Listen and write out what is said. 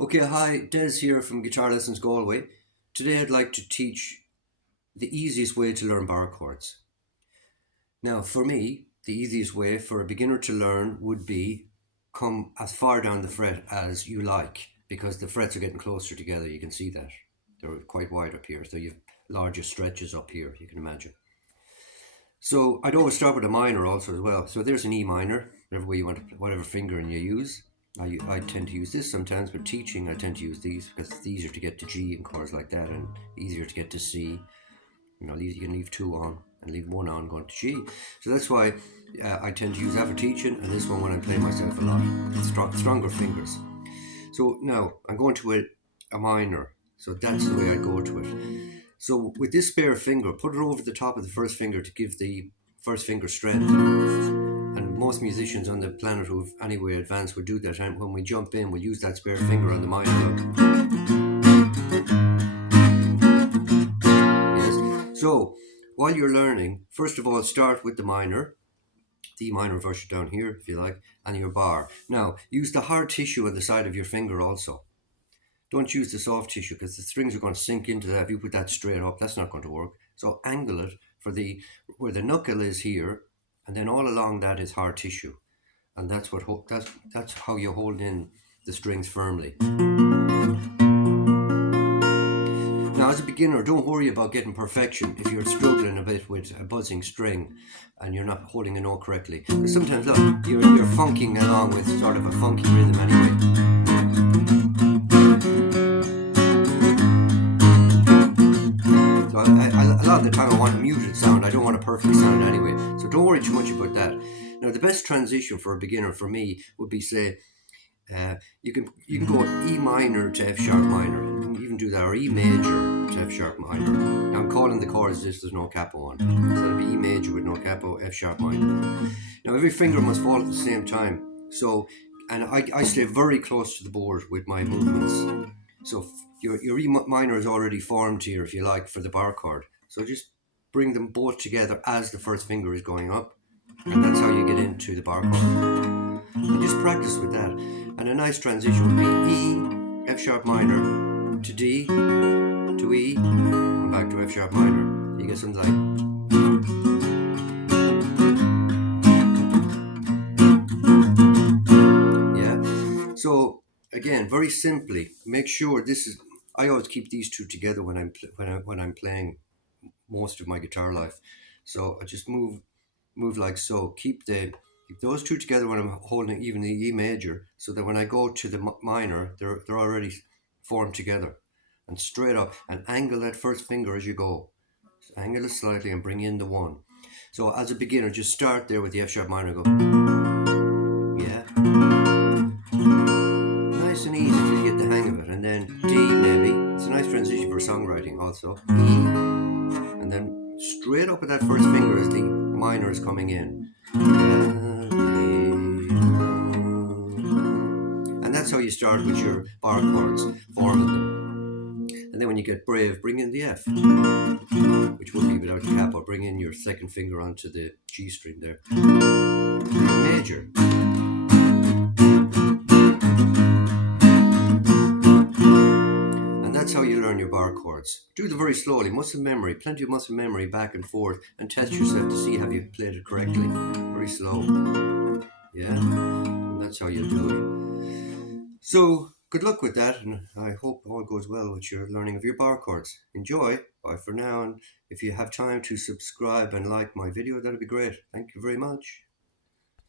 Okay, hi, Des here from Guitar Lessons Galway. Today I'd like to teach the easiest way to learn bar chords. Now, for me, the easiest way for a beginner to learn would be come as far down the fret as you like, because the frets are getting closer together. You can see that. They're quite wide up here, so you've larger stretches up here, you can imagine. So I'd always start with a minor also as well. So there's an E minor, whatever way you want to, whatever fingering you use. I tend to use this sometimes, but teaching I tend to use these because it's easier to get to G and chords like that, and easier to get to C. You can leave two on and leave one on going to G. So that's why I tend to use that for teaching, and this one when I'm playing myself a lot. It's stronger fingers. So now I'm going to a minor. So that's the way I go to it. So with this spare finger, put it over the top of the first finger to give the first finger strength. And most musicians on the planet who've anyway advanced would do that. And when we jump in, we'll use that spare finger on the minor. Yes. So while you're learning, first of all, start with the minor. The minor version down here, if you like, and your bar. Now, use the hard tissue on the side of your finger also. Don't use the soft tissue because the strings are going to sink into that. If you put that straight up, that's not going to work. So angle it for where the knuckle is here, and then all along that is hard tissue, and that's how you hold in the strings firmly. Now, as a beginner, don't worry about getting perfection if you're struggling a bit with a buzzing string and you're not holding a note correctly. Because sometimes, look, you're funking along with sort of a funky rhythm anyway. A lot of the time I want a muted sound. I don't want a perfect sound anyway. So don't worry too much about that. Now the best transition for a beginner for me would be, say, you can go E minor to F sharp minor. You can even do that, or E major to F sharp minor. Now I'm calling the chords this, there's no capo on. So that'll be E major with no capo, F sharp minor. Now every finger must fall at the same time. So, and I stay very close to the board with my movements. So your E minor is already formed here, if you like, for the bar chord. So just bring them both together as the first finger is going up, and that's how you get into the bar chord. And just practice with that. And a nice transition would be E, F sharp minor, to D, to E, and back to F sharp minor. You get something like, yeah. So again, very simply, make sure this is. I always keep these two together when I'm playing most of my guitar life. So I just move like so. Keep those two together when I'm holding even the E major, so that when I go to the minor, they're already formed together. And straight up, and angle that first finger as you go. So angle it slightly and bring in the one. So as a beginner, just start there with the F sharp minor. Go, yeah, nice and easy till you get the hang of it. And then D maybe. It's a nice transition for songwriting also. E, and then straight up with that first finger as the minor is coming in. And that's how you start with your bar chords, forming them. And then when you get brave, bring in the F, which would be without the capo. Bring in your second finger onto the G string there. Major. And that's how you learn your bar chords. Do them very slowly, muscle memory, plenty of muscle memory back and forth, and test yourself to see have you played it correctly. Very slow. Yeah, and that's how you do it. So good luck with that, and I hope all goes well with your learning of your bar chords. Enjoy. Bye for now, and if you have time to subscribe and like my video, that'd be great. Thank you very much.